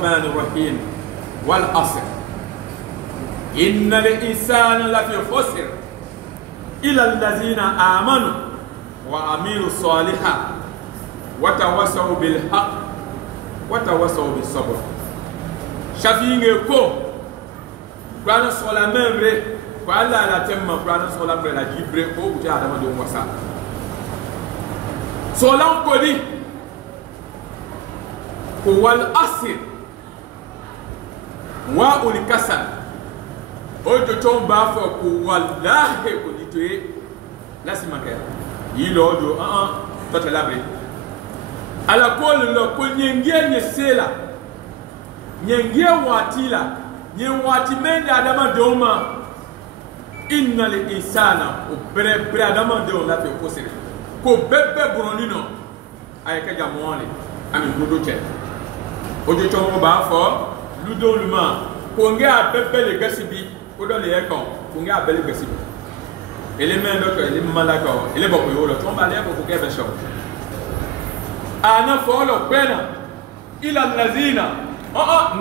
الرحمن الرحيم والعصر إن الإنسان لفي خسر إلى الذين آمنوا وعملوا الصالحات وتواصوا بالحق وتواصوا بالصبر. شافين كو كوانا سولا ممبري كوالا لا تيما كوانا سولا ممبري لا جيبري كو بوتي ادم دو موسى سولا كودي كو والعصر واو الكسل ojo chomba fo ko wallahi ko ditoye lasima ke yilo do to labre ala ko lo ko nyenge nye sela nyenge watila nye wati menda adama doma innal insana bre adama do la fe ko sere ko bebe bronino ay ka jamone ami godo che ojo chomba fo ludo luma ko nge a bebe le gasibi ko do le ko nge a bele gasibi element do ko ele malaka ele boko yo lo chomba le ko ke be sho ana folo pena ila allazina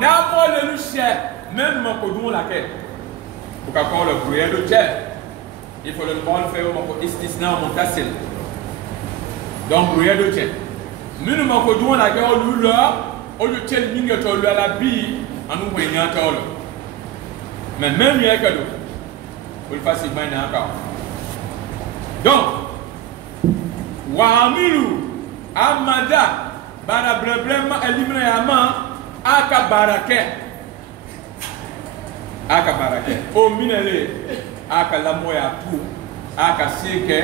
na mo le lu she même mo ko dum la ke ko ka ko le bruit do che il faut le bon faire mo ko istisna muntasil donc bruit do che minu mo ko dum la ke o lu lo o lu che minga to lu la bi anu ko nyata o lo mais même y'a cadeau pour le facilement n'a pas donc wa amilu amada bara problème elimina yama aka barake o minele aka la moya pu aka seke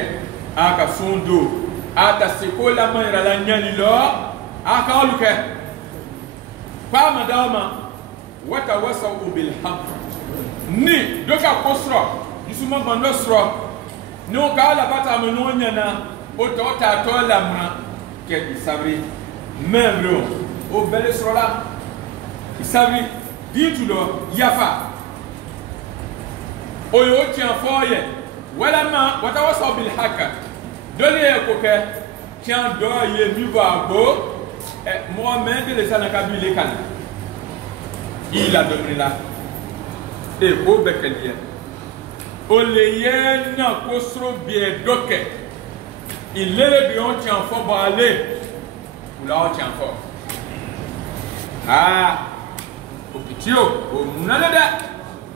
aka sondo aka sekola mayra la nyali lo aka oluke pa madama wata wasau bil haqq ni doka kosro yusuma bando sro no kala bata meno nyana o to ta to lamra ke isabri membro o bele sro la isabri ditulo yafa o yo tian foye wala ma wata wasa bil haka dole ko ke tian do ye mi ba go Mohamed le sana kabile kan il a donné là et au bekelien o le yena kosro bien doke il le bien tient fort pour aller ou là tient fort o pitio o munalada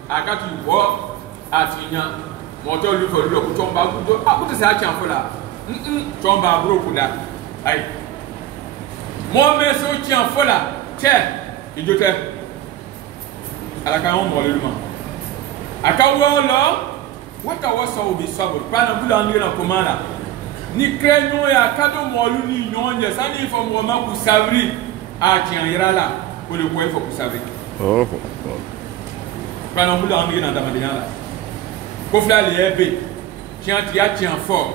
akatu bo atinya moto lu fo lu ko tomba ko akuta sa tient fort là tomba bro ko da ai mo me so tient fort là che ijote alaka on mo le luma akawo lo wata wasa obi sabur pana bula ndira komana ni krenyo ya kado molu ni nyonye sani fo mo ma ku savri a tian irala o le ko fo ku savri pana bula ndira na damadiana ko fla le ebe tian tia tian fo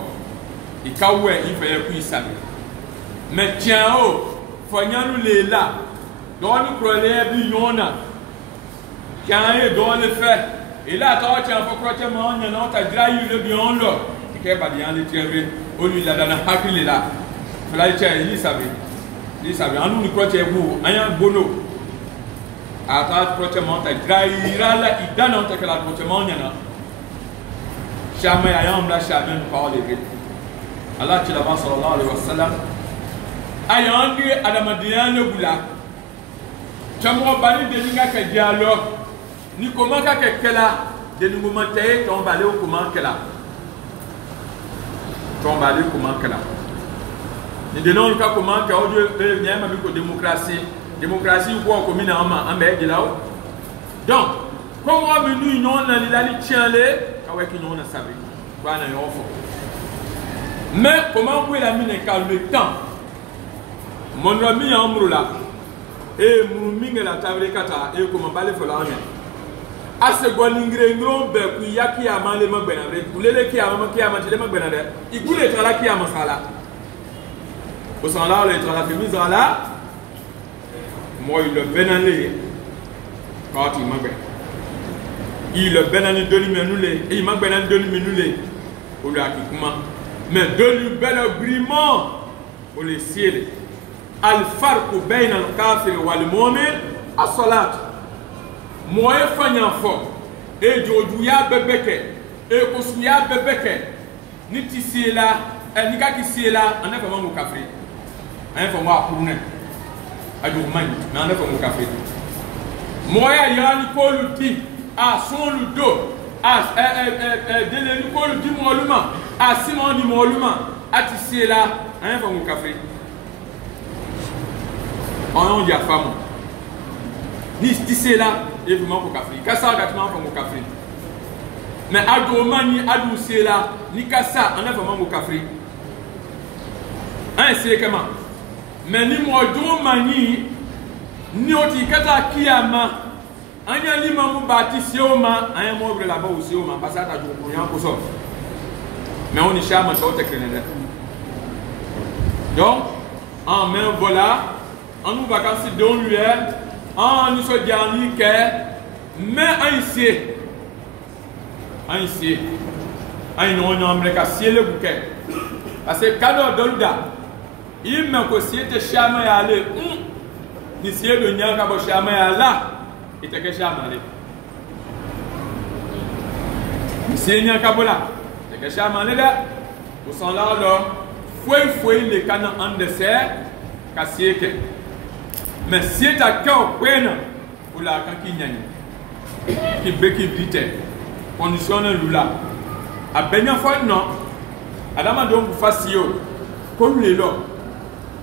ikawe ife ya ku savri me tian o fo nyanu le la do ni kro le ebe yona tian e do le fait. Et là, tu as un peu de monde, tu as draillé le bien là. Tu as pas dit, tu as dit, là, dans la hakili là. Là, tu as dit, il savait. En nous, nous croyons que vous, un bono. À ta prochainement, tu as draillé là, il donne un peu de la prochainement, Jamais ayant la chamen par les gars. Allah, tu l'as vu, sallallahu alayhi wa sallam. Ayant dit, Adamadian le boula. Tu as mon bali de l'ingaka que dialogue. Ni comment que là de nous momenter tomber au comment que là tomber comment que là ni de non ka comment que audio n'y a même que démocratie ou quoi comme na ama ambe de là donc comme on venu non na li tianle avec non na sabe quoi na yo fo mais comment vous la mine calme le temps mon ami amru là et muminga la table kata et comment balé fo la amé ase gwaningre ngro be ku yaki amale magbena re kulele ki amama ki amati le magbena de ikule tala ki amasala o san la le tala fi mizala moy le benale kati magbe il le benale doli menule e magbena doli menule o la ki kuma mais doli bel briment o le ciel al farq bayna al kafir wal mu'min asolat moye fanya fo e joju ya bebeke e kosu ya bebeke ni tisela ni ka kisela ane fa mo kafri ane fa mo akurune adu man na ane fa mo kafri moya yani ko luti a son ludo a dele ni ko luti mo luma a simon ni mo luma ati sela ane fa mo kafri on ya famo ni tisela e vraiment ko kafri kasa gatma fa mo kafri mais adu mani adu sela ni kasa ane fa mo kafri un c'est comment mais ni mo do mani ni oti kata kiyama anya lima mu bati sioma anya mo bre la ba o sioma parce que ta jo ko yan ko so mais on y chama so te kenede donc en main voilà en nous vacances don lui en nous so diani que mais ainsi ay no no amre ka siele buke parce que kado dolda il me ko siete chama ya le ni siye do nyanga bo chama ya la iteke chama le ni siye nyanga bola iteke chama le da o san la lo foi le kana ande se ka siye ke mais siye ta ko kwena ula kan ki nyani ki beki vite condition lula abenya fo no adama do ku fasio ko le lo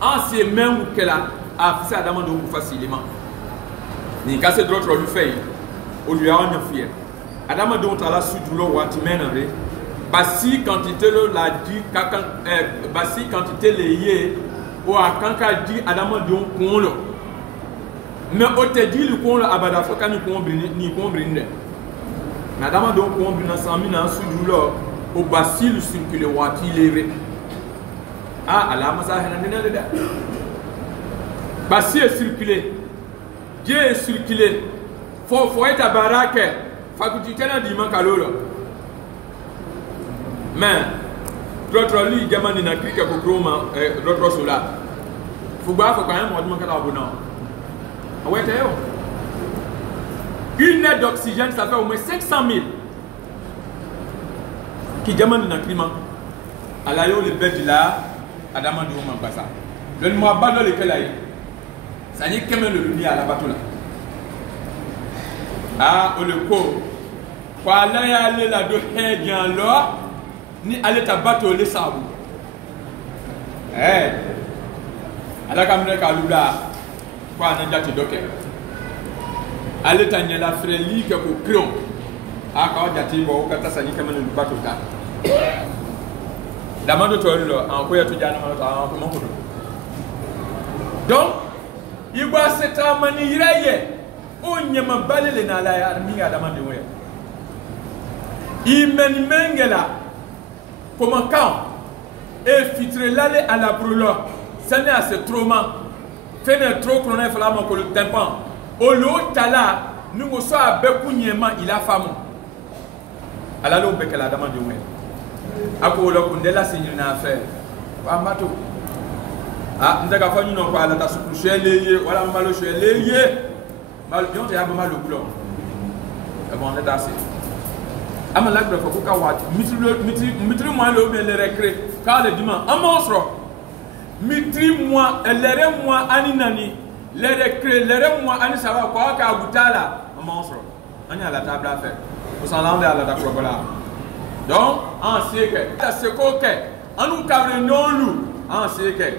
en se même que la afisa adama do facilement ni kase d'autres lui fait au lui on fier adama do tala sudulo wati menare basi quantité lo la di kaka basi quantité le ye o akanka di adama do konlo mais o te di le konlo abada fo kan ni kon brinde adama do kon brina 100 000 sudulo o basi le circuler wati leve alama sa hena da basi est circulé Dieu est circulé faut être barake faculté na di makalolo mais d'autres lui demande na clique ko kroma d'autres sola faut ba faut quand même on makala abona awete yo une aide d'oxygène ça fait au moins 500 000 qui demande na climat ala yo le bed là adama do man basa le mo abado le kelayi ça n'y est que même le lumière à la bateau là o le ko kwa la ya le la do bien là ni aller ta bateau le sabu ala kamne ka lula kwa na jati doke aller ta nyela freli ke ko crayon ka jati bo ka ta ça n'y que même le bateau ta damando to lo en ko ya to jana ma ko mo ko donc igba seta mani yireye onyama balele na la ya mi adama de we imen mengela comment quand et fitre l'aller à la brûlure ça n'est assez trop mal fait ne trop chroné flamand que le tympan au lo tala nous so abeku nyema il a femme ala lo bekela adama de we ako lo kundela signina affaire wa mato ndaka fanyu no kwa la ta sukushele wala mbalo shele ye mal yonte ya ba lo bulo e bon le dasé ama la gbe foko ka wat mitri moi lo be le recré ka le dima amonsro mitri moi elere moi ani nani le recré lere moi ani saba kwa ka gutala amonsro ani ala table à faire on s'en lande à la ta probola donc en siècle ta seko ke anu kabre non lu en siècle